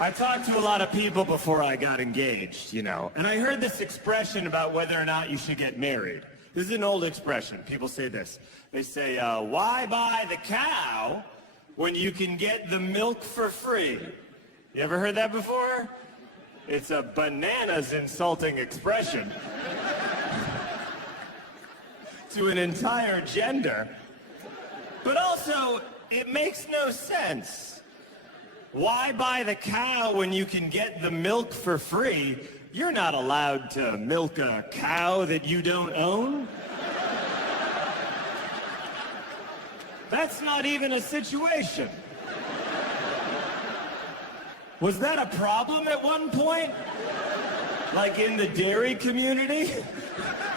I talked to a lot of people before I got engaged, you know, and I heard this expression about whether or not you should get married. This is an old expression. People say this. They say, why buy the cow when you can get the milk for free? You ever heard that before? It's a bananas insulting expression to an entire gender. But also, it makes no sense. Why buy the cow when you can get the milk for free? You're not allowed to milk a cow that you don't own. That's not even a situation. Was that a problem at one point? Like in the dairy community?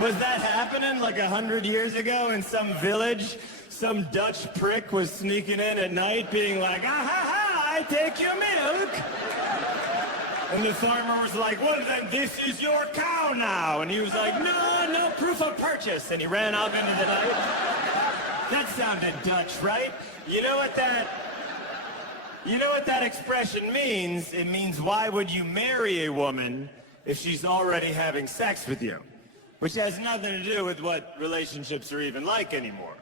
Was that happening like 100 years ago in some village? Some Dutch prick was sneaking in at night being like, ah ha ha! I take your milk. And the farmer was like, well, then this is your cow now. And he was like, no proof of purchase. And he ran off into the night. That sounded Dutch, right? You know what that expression means? It means, why would you marry a woman if she's already having sex with you? Which has nothing to do with what relationships are even like anymore.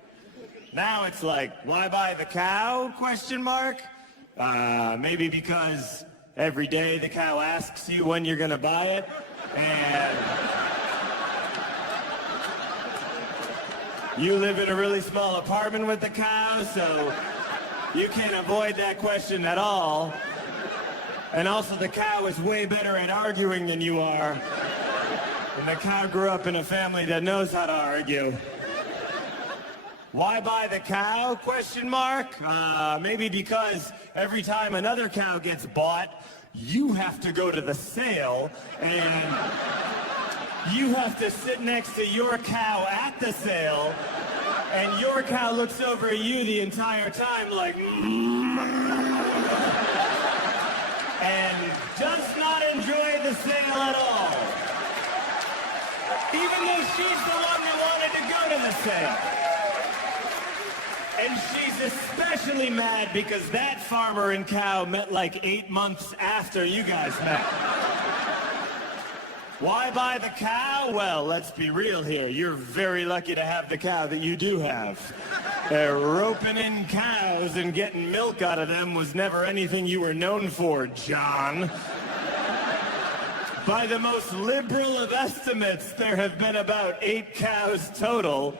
Now it's like, why buy the cow? Question mark. Maybe because every day the cow asks you when you're gonna buy it, and you live in a really small apartment with the cow, so you can't avoid that question at all. And also the cow is way better at arguing than you are. And the cow grew up in a family that knows how to argue. Why buy the cow? Question mark. Maybe because every time another cow gets bought, you have to go to the sale and you have to sit next to your cow at the sale, and your cow looks over at you the entire time like and does not enjoy the sale at all. Even though she's the one who wanted to go to the sale. And she's especially mad because that farmer and cow met like 8 months after you guys met. Why buy the cow? Well, let's be real here. You're very lucky to have the cow that you do have. Roping in cows and getting milk out of them was never anything you were known for, John. By the most liberal of estimates, there have been about 8 cows total.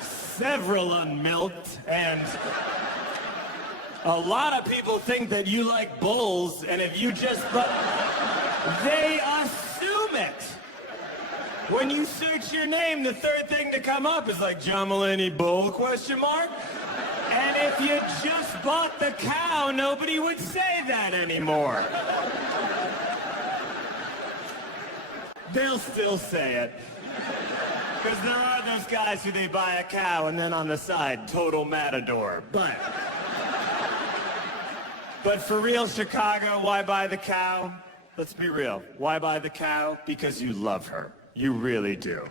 Several unmilked, and a lot of people think that you like bulls, and if you just, they assume it. When you search your name, the third thing to come up is like, John Mulaney bull, question mark? And if you just bought the cow, nobody would say that anymore. They'll still say it. Because there are those guys who they buy a cow and then on the side, total matador. But for real, Chicago, why buy the cow? Let's be real. Why buy the cow? Because you love her. You really do.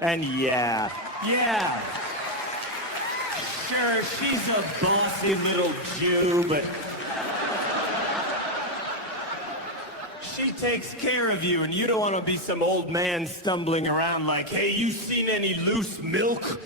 And yeah. Sure, she's a bossy little Jew, but she takes care of you, and you don't want to be some old man stumbling around like, hey, you seen any loose milk?